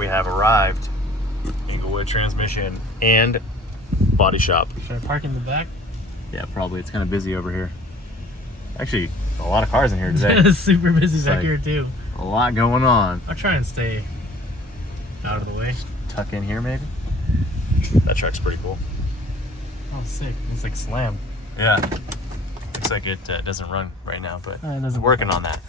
we have arrived. Inglewood Transmission and Body Shop. Should I park in the back? Yeah, probably. It's kind of busy over here. Actually, a lot of cars in here today. It's super busy It's back like here too. A lot going on. I'll try and stay out of the way. Tuck in here, maybe? That truck's pretty cool. Oh, sick. It's like slam. Yeah. Looks like it doesn't run right now, but It doesn't working on that.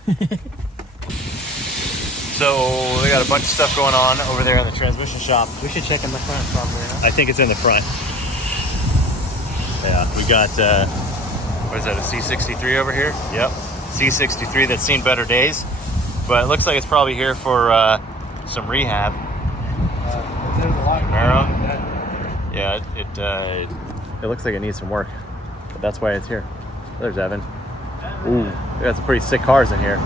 So they got a bunch of stuff going on over there in the transmission shop. We should check in the front probably, huh? I think it's in the front. Yeah, we got, what is that, a C63 over here? Yep, C63 that's seen better days. But it looks like it's probably here for some rehab. There's a lot Marrow. Yeah, it looks like it needs some work, but that's why it's here. There's Evan. Ooh, we got some pretty sick cars in here.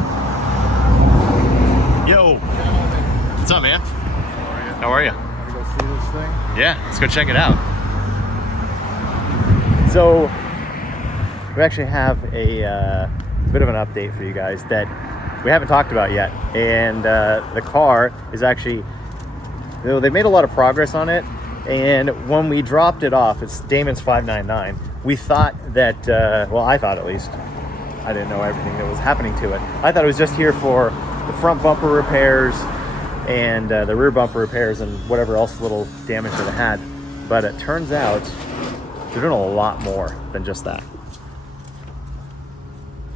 Yo, what's up, man? How are you? Want to go see this thing? Yeah, let's go check it out. So we actually have a bit of an update for you guys that we haven't talked about yet, and the car is actually, they made a lot of progress on it. And when we dropped it off, it's Damon's 599. We thought that, well, I thought at least, I didn't know everything that was happening to it. I thought it was just here for the front bumper repairs and the rear bumper repairs and whatever else little damage that it had. But it turns out they're doing a lot more than just that.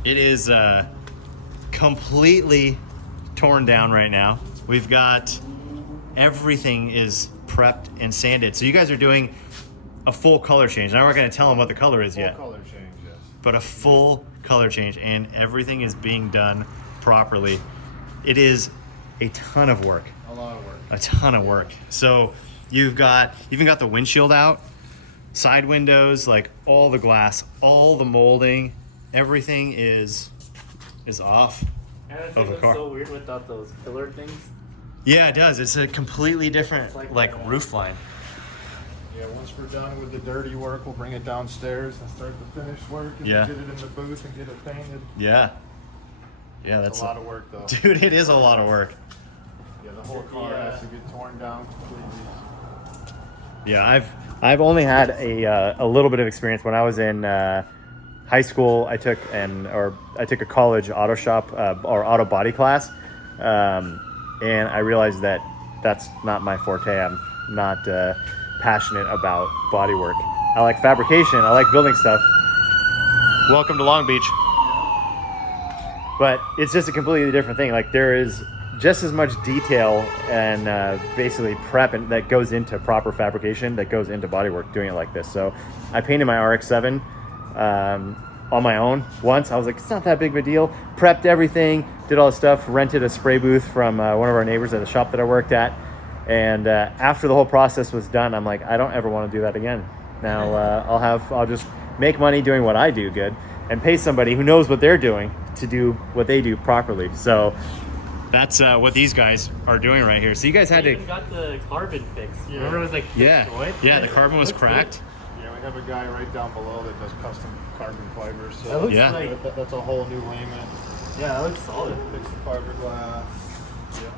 It is completely torn down right now. We've got everything is prepped and sanded. So you guys are doing a full color change. Now we're going to tell them what the color is yet. Full color change, yes. But a full color change, and everything is being done properly. It is a ton of work. A lot of work. A ton of work. So you've got even got the windshield out, side windows, like all the glass, all the molding, everything is off. And I Of think the it's car. so weird without those pillar things. Yeah, it does. It's a completely different It's like like roof line. Yeah, once we're done with the dirty work, we'll bring it downstairs and start the finished work and Yeah. get it in the booth and get it painted. Yeah. Yeah, It's that's a lot of work though. Dude, it is a lot of work. Yeah, the whole car has to get torn down completely. Yeah, I've only had a little bit of experience. When I was in high school, I took a college auto shop or auto body class, and I realized that that's not my forte. I'm not passionate about body work. I like fabrication. I like building stuff. Welcome to Long Beach. But it's just a completely different thing. Like, there is just as much detail and basically prep and that goes into proper fabrication that goes into bodywork doing it like this. So I painted my RX-7 on my own once. I was like, it's not that big of a deal. Prepped everything, did all the stuff, rented a spray booth from one of our neighbors at the shop that I worked at. And after the whole process was done, I'm like, I don't ever want to do that again. Now I'll just make money doing what I do good and pay somebody who knows what they're doing to do what they do properly. So that's what these guys are doing right here. So you guys had They to, even got the carbon fixed. Yeah. Remember it was like destroyed? yeah, the carbon was Looks cracked. Yeah, we have a guy right down below that does custom carbon fibers. So That looks Yeah. like, that's a whole new layment. yeah, that looks solid. Fix the fiberglass. Yeah.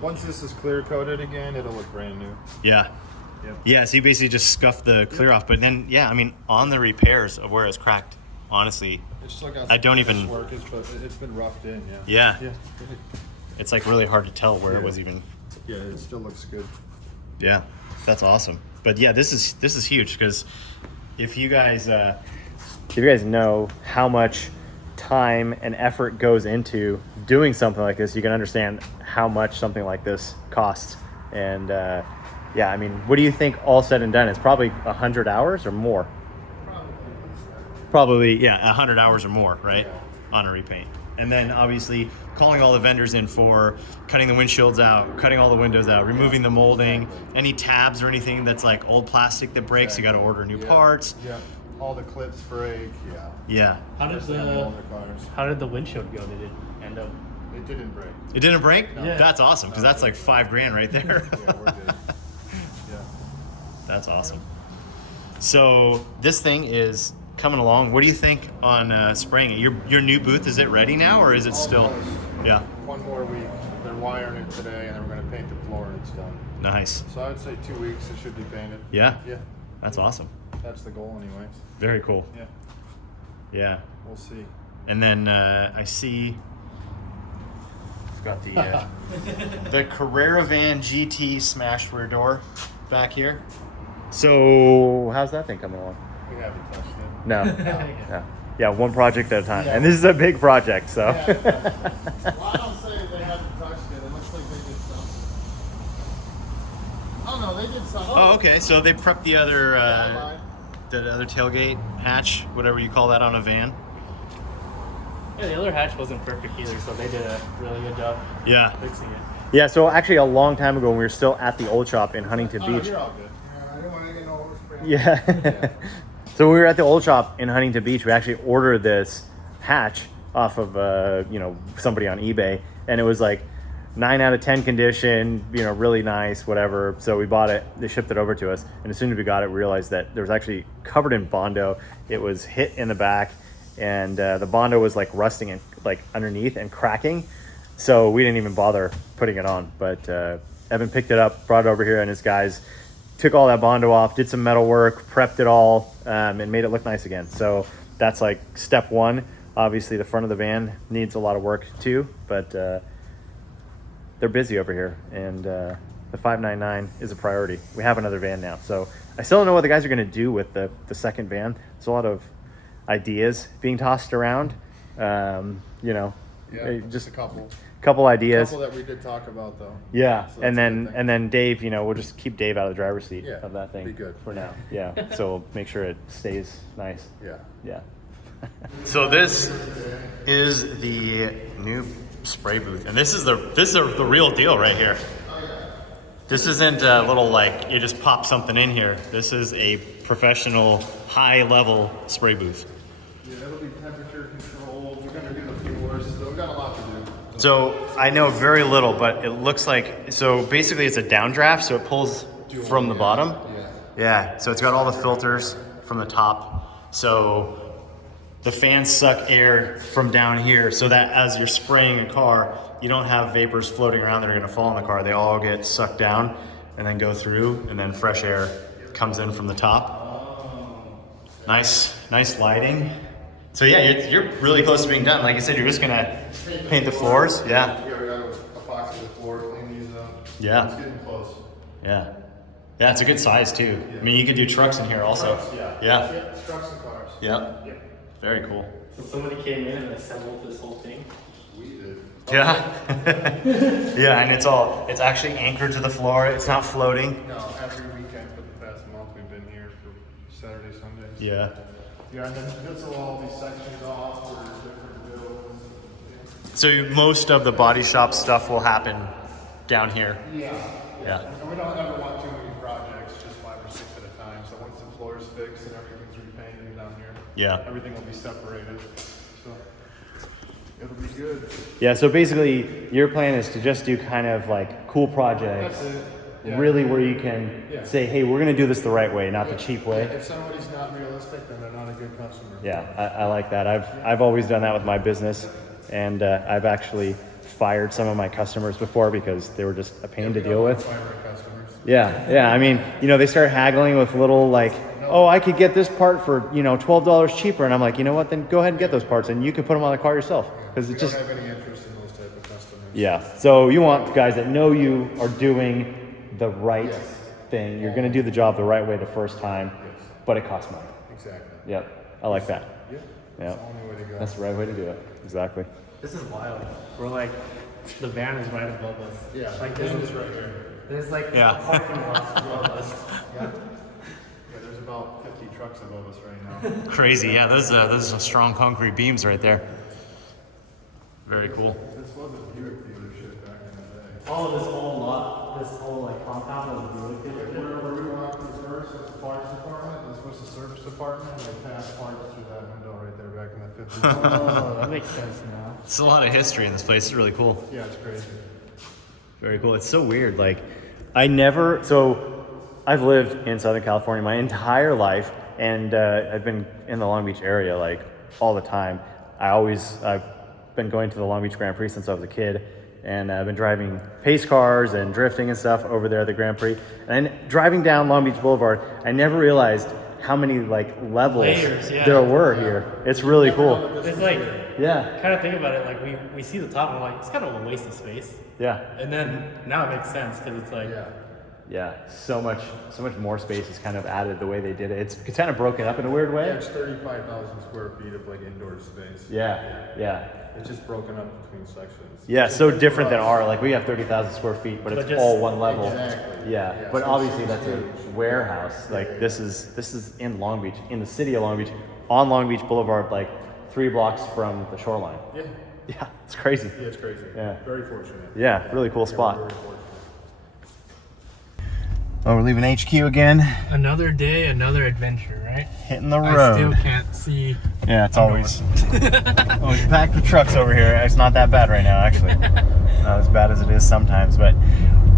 Once this is clear coated again, it'll look brand new. Yeah. Yep. Yeah, so you basically just scuff the clear off. But then, yeah, I mean, on the repairs of where it's cracked, honestly, It's still got I don't some even- work. It's been roughed in, yeah. yeah, it's like really hard to tell where it Yeah. was even. Yeah, it still looks good. Yeah, that's awesome. But yeah, this is huge because if you guys know how much time and effort goes into doing something like this, you can understand how much something like this costs. And yeah, I mean, what do you think all said and done? It's probably 100 hours or more. Probably, yeah, 100 hours or more, right? Yeah. On a repaint. And then obviously calling all the vendors in for cutting the windshields out, cutting all the windows out, removing the molding, any tabs or anything that's like old plastic that breaks, you got to order new parts. Yeah, all the clips break, yeah. Yeah. How did Especially on older cars. how did the windshield go? Did it end up? It didn't break. It didn't break? Yeah. That's awesome, because that's like $5,000 right there. Yeah, we're good. Yeah. That's awesome. So this thing is coming along. What do you think on spraying it? Your new booth, is it ready now, or is it still? Almost. Yeah. One more week. They're wiring it today, and then we're going to paint the more and it's done. Nice. So I'd say 2 weeks it should be painted. Yeah? Yeah. That's awesome. That's the goal anyways. Very cool. Yeah. Yeah. We'll see. And then I see we've got the the Carrera van GT smashed rear door back here. So how's that thing coming along? We haven't touched it. No. Yeah. No. Yeah, one project at a time. Yeah. And this is a big project, so. Yeah. Well, I don't say they haven't touched it. It looks like they did something. Oh no, they did something. Oh, okay. So they prepped the other Line. tailgate hatch, whatever you call that on a van. Yeah, the other hatch wasn't perfect either, so they did a really good job Yeah. fixing it. Yeah, so actually a long time ago when we were still at the old shop in Huntington Oh, Beach. you're all good. Yeah, I didn't want to get no overspray. Yeah. So when we were at the old shop in Huntington Beach, we actually ordered this hatch off of somebody on eBay, and it was like 9 out of 10 condition, really nice, whatever. So we bought it. They shipped it over to us, and as soon as we got it, we realized that there was actually covered in Bondo. It was hit in the back, and the Bondo was like rusting and like underneath and cracking. So we didn't even bother putting it on. But Evan picked it up, brought it over here, and his guys took all that Bondo off, did some metal work, prepped it all, and made it look nice again. So that's like step one. Obviously, the front of the van needs a lot of work too, but they're busy over here, and the 599 is a priority. We have another van now, so I still don't know what the guys are going to do with the second van. There's a lot of ideas being tossed around. Yeah, just a couple. Couple ideas. Couple that we did talk about though. Yeah, So and that's a good thing. then Dave, we'll just keep Dave out of the driver's seat Yeah, of that thing be good. for now. Yeah, so we'll make sure it stays nice. Yeah. Yeah. So this is the new spray booth, and this is the real deal right here. This isn't a little like you just pop something in here. This is a professional, high level spray booth. Yeah, it'll be temperature controlled. We're gonna do the floors, so we've got a lot to do. So I know very little, but it looks like, so basically it's a downdraft, so it pulls from the bottom. Yeah. Yeah, so it's got all the filters from the top. So the fans suck air from down here so that as you're spraying a car, you don't have vapors floating around that are gonna fall in the car. They all get sucked down and then go through, and then fresh air comes in from the top. Nice lighting. So yeah, you're really close to being done. Like you said, you're just gonna paint the floors. Yeah. Yeah, we gotta epoxy the floor, clean these up. Yeah. It's getting close. Yeah. Yeah, it's a good size too. I mean, you could do trucks in here also. Trucks, yeah. Yeah. Yeah, trucks and cars. Yep. Yep. Very cool. So somebody came in and assembled this whole thing. We did. Yeah. Yeah, and it's actually anchored to the floor. It's not floating. No, every weekend for the past month we've been here for Saturday, Sundays. Yeah. Yeah, and then this will all be sectioned off for different builds. So most of the body shop stuff will happen down here. Yeah. Yeah. And we don't ever want too many projects, just 5 or 6 at a time. So once the floor is fixed and everything's repainted down here, Yeah. everything will be separated. So it'll be good. Yeah, so basically your plan is to just do kind of like cool projects. That's it. Yeah. Really where you can Yeah. say, hey, we're gonna do this the right way, not the cheap way. If somebody's not realistic, then they're not a good customer. Yeah, I like that. I've always done that with my business, and I've actually fired some of my customers before because they were just a pain to deal with. Fire our customers. Yeah. I mean, they start haggling with little like, oh, I could get this part for $12 cheaper, and I'm like, you know what? Then go ahead and get those parts, and you can put them on the car yourself because We it's don't just have any interest in those type of customers. yeah. So you want guys that know you are doing the right Yes. thing. You're gonna do the job the right way the first time, Yes. but it costs money. Exactly. Yep, I like that. Yeah. Yeah. That's the only way to go. That's the right way to do it. Exactly. This is wild. We're like, the van is right above us. Yeah, Like this there's, is right here. there's like Yeah. a parking lot above us. Yeah, there's about 50 trucks above us right now. Crazy. Yeah, those are strong concrete beams right there. Very cool. This was a Buick dealership back in the day. All of this whole lot, this whole like compound was really good. Where we walked through first was the parts department. This was the service department. And they passed parts through that window right there back in the 50s. Oh, that makes sense now. It's a lot of history in this place. It's really cool. Yeah, it's crazy. Very cool. It's so weird. Like, I've lived in Southern California my entire life, and I've been in the Long Beach area like all the time. I've been going to the Long Beach Grand Prix since I was a kid, And I've been driving pace cars and drifting and stuff over there at the Grand Prix. And driving down Long Beach Boulevard, I never realized how many like levels Layers, yeah. there were here. It's really cool. It's like, Yeah. kind of think about it, like we see the top and we're like, it's kind of a waste of space. Yeah. And then now it makes sense because it's like, Yeah. So much more space is kind of added the way they did it. It's kind of broken up in a weird way. Yeah, it's 35,000 square feet of like indoor space. Yeah. It's just broken up between sections. Yeah, so different than our, like we have 30,000 square feet, but it's just- all one level. Exactly. Yeah, but so obviously it's that's a huge. warehouse. Like this is in Long Beach, in the city of Long Beach, on Long Beach Boulevard, like 3 blocks from the shoreline. Yeah. Yeah, it's crazy. Yeah, it's crazy. Yeah. Very fortunate. Yeah, really cool spot. Very fortunate. Oh, we're leaving HQ again, another day, another adventure, right? hitting the I road. still can't see. Yeah, it's always packed with trucks over here. It's not that bad right now, actually. Not as bad as it is sometimes, but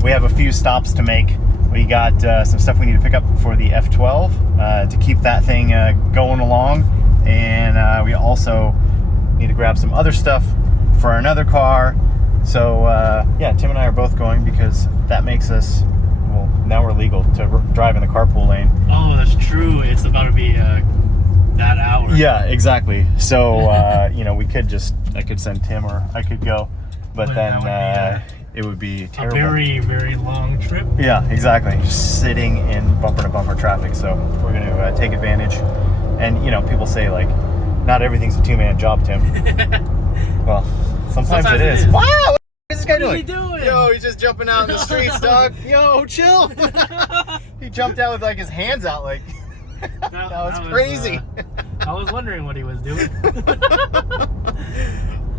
we have a few stops to make. We got some stuff we need to pick up for the F12 to keep that thing going along, and we also need to grab some other stuff for another car. So yeah, Tim and I are both going because that makes us, well, now we're legal to drive in the carpool lane. Oh, that's true. It's about to be that hour. Yeah, exactly. So, you know, I could send Tim or I could go, but then it would be A terrible. very, very long trip. Yeah, exactly. Just sitting in bumper to bumper traffic. So we're going to take advantage. And, you know, people say like, not everything's a 2-man job, Tim. Well, sometimes it is. Wow! What is this guy doing? What is he doing? Yo, he's just jumping out in the streets, dog. Yo, chill. He jumped out with like his hands out like, that was crazy. I was wondering what he was doing.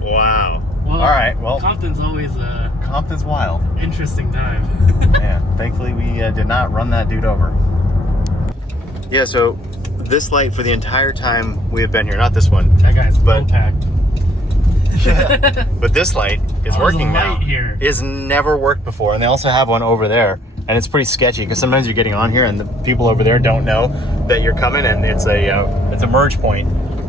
Wow. Well, all right, well, Compton's always a Compton's wild. interesting time. Yeah, thankfully we did not run that dude over. Yeah, so this light for the entire time we have been here, not this one, That guy's But- low packed. but this light is There's a working now. light here. It's never worked before, and they also have one over there, and it's pretty sketchy because sometimes you're getting on here and the people over there don't know that you're coming, and it's a merge point.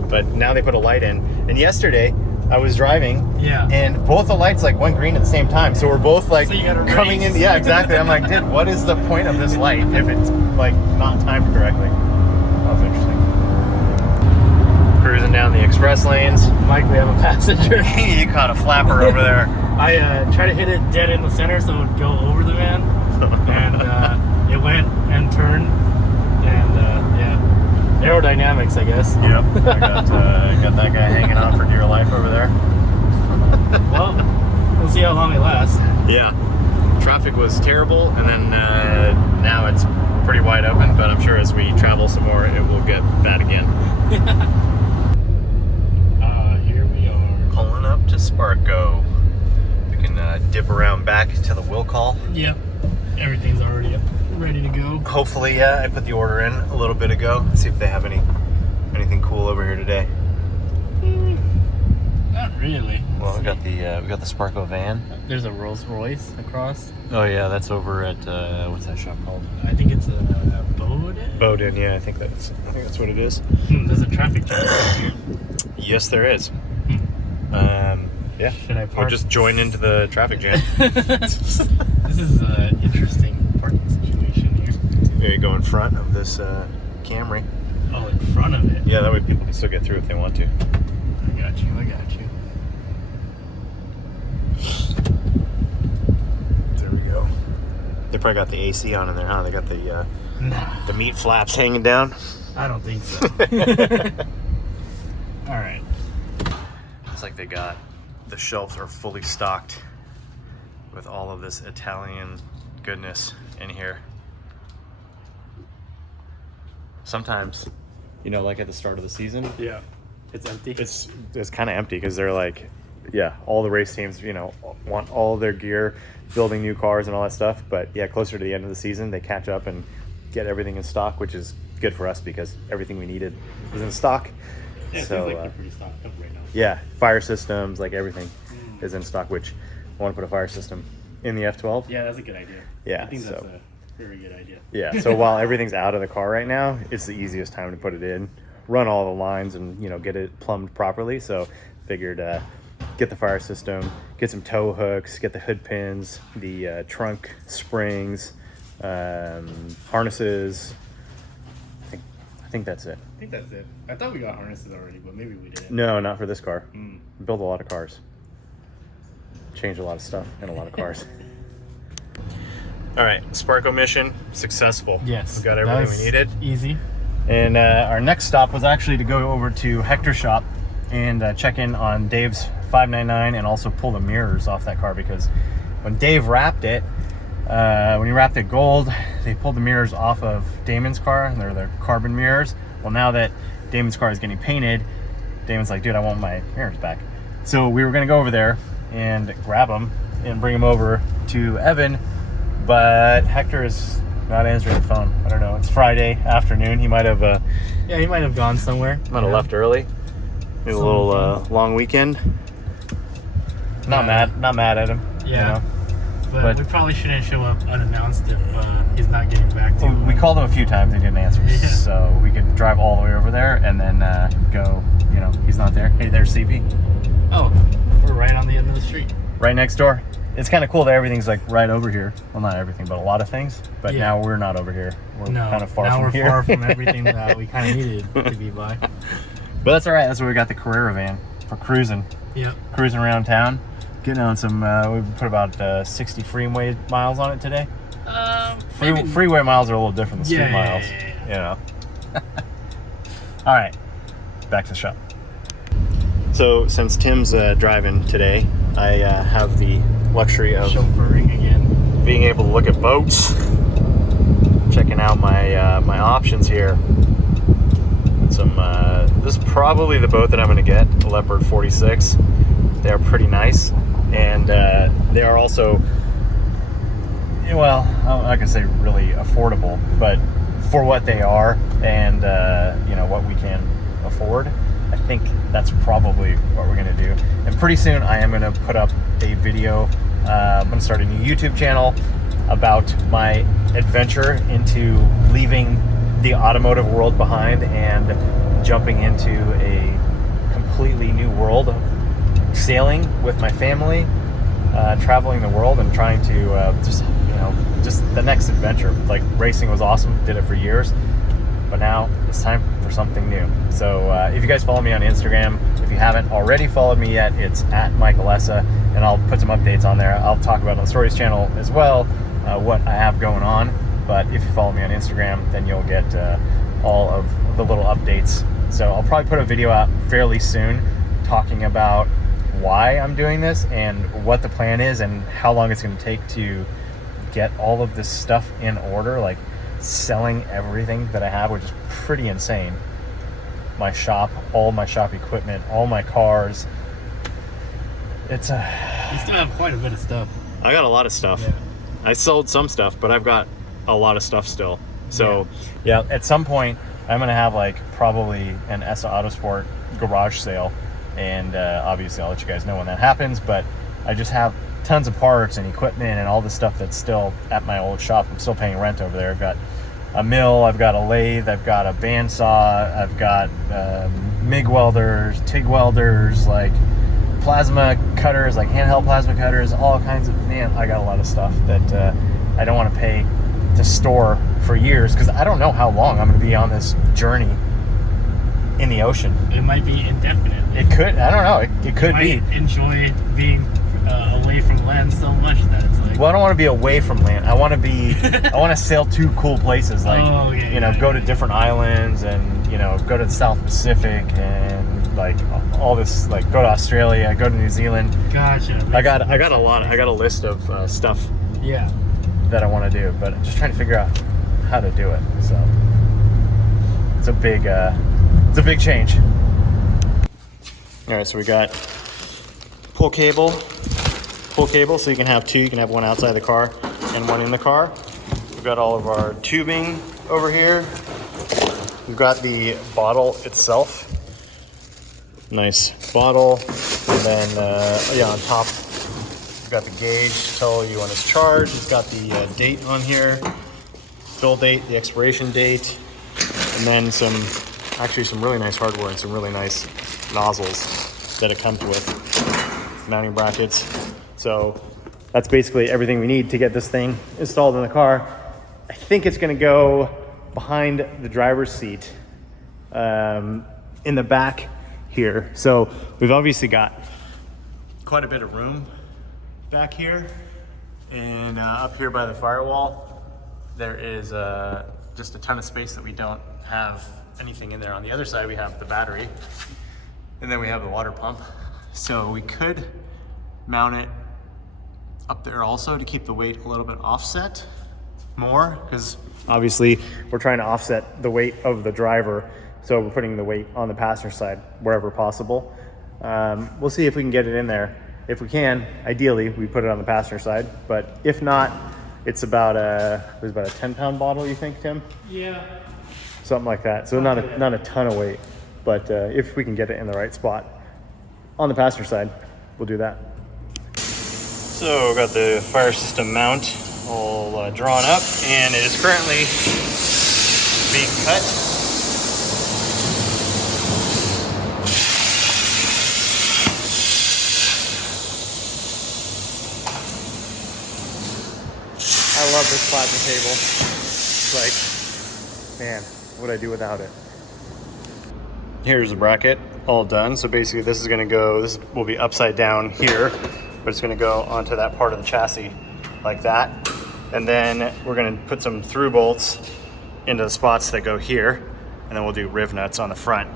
But now they put a light in, and yesterday I was driving, Yeah. and both the lights like went green at the same time, so we're both like So you gotta coming race. in. Yeah, exactly. I'm like, dude, what is the point of this light if it's like not timed correctly? That was interesting. Cruising down the express lanes. Mike, we have a passenger. You caught a flapper over there. I tried to hit it dead in the center so it would go over the van, and it went and turned, and yeah, aerodynamics, I guess. Yep. I got that guy hanging on for dear life over there. Well, we'll see how long it lasts. Yeah. Traffic was terrible, and then now it's pretty wide open, but I'm sure as we travel some more, it will get bad again. Here we are. Pulling up to Sparco. We can dip around back to the will call. Yep, everything's already up, ready to go. Hopefully, yeah. I put the order in a little bit ago. Let's see if they have anything cool over here today. Not really. Well, we got the Sparco van. There's a Rolls Royce across. Oh yeah, that's over at what's that shop called? I think it's a Bowden. Bowden. Yeah, I think that's what it is. There's a traffic jam here. Yes, there is. Yeah. Should I Or park? just join into the traffic jam. This is an interesting parking situation here. There you go in front of this Camry. Oh, in front of it. Yeah, that way people can still get through if they want to. I got you. There we go. They probably got the AC on in there, huh? They got Nah, the meat flaps hanging down. I don't think so. All right. It's like the shelves are fully stocked with all of this Italian goodness in here. Sometimes, you know, like at the start of the season, Yeah. It's empty. it's kind of empty because they're like, yeah, all the race teams, you know, want all of their gear, building new cars and all that stuff. But yeah, closer to the end of the season, they catch up and get everything in stock, which is good for us because everything we needed was in stock. Yeah, it So, seems like they're pretty stocked up right now. yeah, fire systems, like everything is in stock, which I want to put a fire system in the F12. Yeah, that's a good idea. Yeah, I think that's so- a very good idea. Yeah, so while everything's out of the car right now, it's the easiest time to put it in, run all the lines and, you know, get it plumbed properly. So figured get the fire system, get some tow hooks, get the hood pins, the trunk springs, harnesses. I think that's it. I think that's it. I thought we got harnesses already, but maybe we didn't. No, not for this car. Mm. Build a lot of cars. Change a lot of stuff in a lot of cars. All right, Sparco mission successful. Yes. We got everything we needed. Easy. And our next stop was actually to go over to Hector's shop and check in on Dave's 599 and also pull the mirrors off that car, because when Dave wrapped it, when he wrapped it gold, they pulled the mirrors off of Damon's car, and they're the carbon mirrors. Well, now that Damon's car is getting painted, Damon's like, dude, I want my mirrors back. So we were gonna go over there and grab them and bring them over to Evan, but Hector is not answering the phone. I don't know. It's Friday afternoon. He might have Yeah, he might have gone somewhere. might have left early. Maybe a little long weekend. Not mad at him. Yeah. You know? But we probably shouldn't show up unannounced if he's not getting back to Well, we called him a few times. He didn't answer. Yeah. So we could drive all the way over there and then go. You know, he's not there. Hey, there's CP. Oh, we're right on the end of the street. Right next door. It's kind of cool that everything's like right over here. Well, not everything, but a lot of things. But Yeah. now we're not over here. We're kind of far now from we're here. far from everything that we kind of needed to be by. But that's all right. That's why we got the Carrera van for cruising. Yep. Cruising around town. Getting on some, we put about 60 freeway miles on it today. Freeway miles are a little different than street miles. You know. All right. Back to the shop. So since Tim's driving today, I have the luxury of Chauffeuring again. being able to look at boats, checking out my my options here. Some this is probably the boat that I'm going to get, the Leopard 46. They're pretty nice, and they are also, well, I can say really affordable, but for what they are and you know what we can afford, I think that's probably what we're going to do. And pretty soon I am going to put up a video. I'm going to start a new YouTube channel about my adventure into leaving the automotive world behind and jumping into a completely new world of sailing with my family, traveling the world and trying to just the next adventure. Like, racing was awesome, did it for years, but now it's time for something new. So if you guys follow me on Instagram, if you haven't already followed me yet, it's at Michaelessa, and I'll put some updates on there. I'll talk about on the stories channel as well what I have going on. But if you follow me on Instagram, then you'll get all of the little updates. So I'll probably put a video out fairly soon talking about why I'm doing this and what the plan is and how long it's going to take to get all of this stuff in order, like selling everything that I have, which is pretty insane. My shop, all my shop equipment, all my cars. It's You still have quite a bit of stuff. I got a lot of stuff. Yeah. I sold some stuff, but I've got a lot of stuff still. So yeah, at some point I'm gonna have like probably an ESSA Autosport garage sale, and obviously I'll let you guys know when that happens. But I just have tons of parts and equipment and all the stuff that's still at my old shop. I'm still paying rent over there. I've got a mill, I've got a lathe, I've got a bandsaw, I've got MIG welders, TIG welders, like plasma cutters, like handheld plasma cutters, all kinds of, man, I got a lot of stuff that I don't want to pay to store for years, because I don't know how long I'm going to be on this journey in the ocean. It might be indefinite. It could, I don't know, it could be. Enjoy being away from land so much that it's like, Well, I don't want to be away from land. I want to be, I want to sail to cool places, like, go to different islands and, go to the South Pacific and like all this, like go to Australia, go to New Zealand. Gotcha. I got a list of stuff Yeah. that I want to do, but I'm just trying to figure out how to do it. So it's a big change. All right, so we got pull cable, so you can have two. You can have one outside the car and one in the car. We've got all of our tubing over here. We've got the bottle itself. Nice bottle. And then, on top, we've got the gauge to tell you when it's charged. It's got the date on here, fill date, the expiration date, and then some really nice hardware and some really nice nozzles that it comes with. mounting brackets. So that's basically everything we need to get this thing installed in the car. I think it's gonna go behind the driver's seat in the back here. So we've obviously got quite a bit of room back here, and up here by the firewall there is just a ton of space that we don't have anything in there. On the other side we have the battery, and then we have the water pump. So we could mount it up there also to keep the weight a little bit offset more, because obviously we're trying to offset the weight of the driver, so we're putting the weight on the passenger side wherever possible. We'll see if we can get it in there. If we can, ideally we put it on the passenger side, but if not, it's about a 10-pound bottle, you think, Tim? Yeah. Something like that. So not a ton of weight, but if we can get it in the right spot on the passenger side, we'll do that. So got the fire system mount all drawn up, and it is currently being cut. I love this plasma table. It's like, man, what would I do without it? Here's the bracket all done. So basically this is gonna go, this will be upside down here, but it's gonna go onto that part of the chassis like that. And then we're gonna put some through bolts into the spots that go here, and then we'll do riv nuts on the front.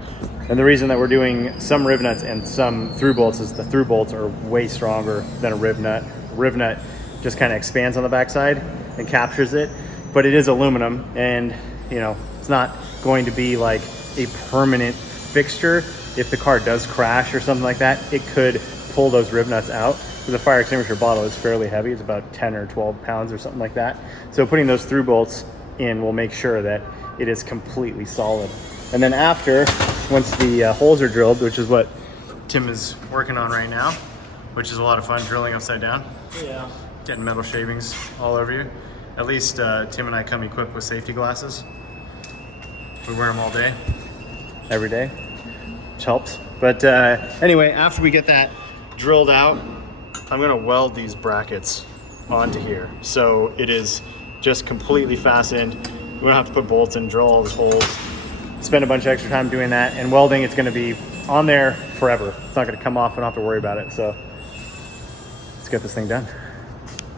And the reason that we're doing some riv nuts and some through bolts is the through bolts are way stronger than a riv nut. Riv nut just kind of expands on the backside and captures it, but it is aluminum, and you know, it's not going to be like a permanent fixture. If the car does crash or something like that, it could pull those riv nuts out. The fire extinguisher bottle is fairly heavy. It's about 10 or 12 pounds or something like that. So putting those through bolts in will make sure that it is completely solid. And then after, once the holes are drilled, which is what Tim is working on right now, which is a lot of fun, drilling upside down. Yeah. Getting metal shavings all over you. At least Tim and I come equipped with safety glasses. We wear them all day, every day, which helps. But anyway, after we get that drilled out, I'm gonna weld these brackets onto here. So it is just completely fastened. We don't have to put bolts and drill all those holes. Spend a bunch of extra time doing that, and welding, it's gonna be on there forever. It's not gonna come off, and I don't have to worry about it. So let's get this thing done.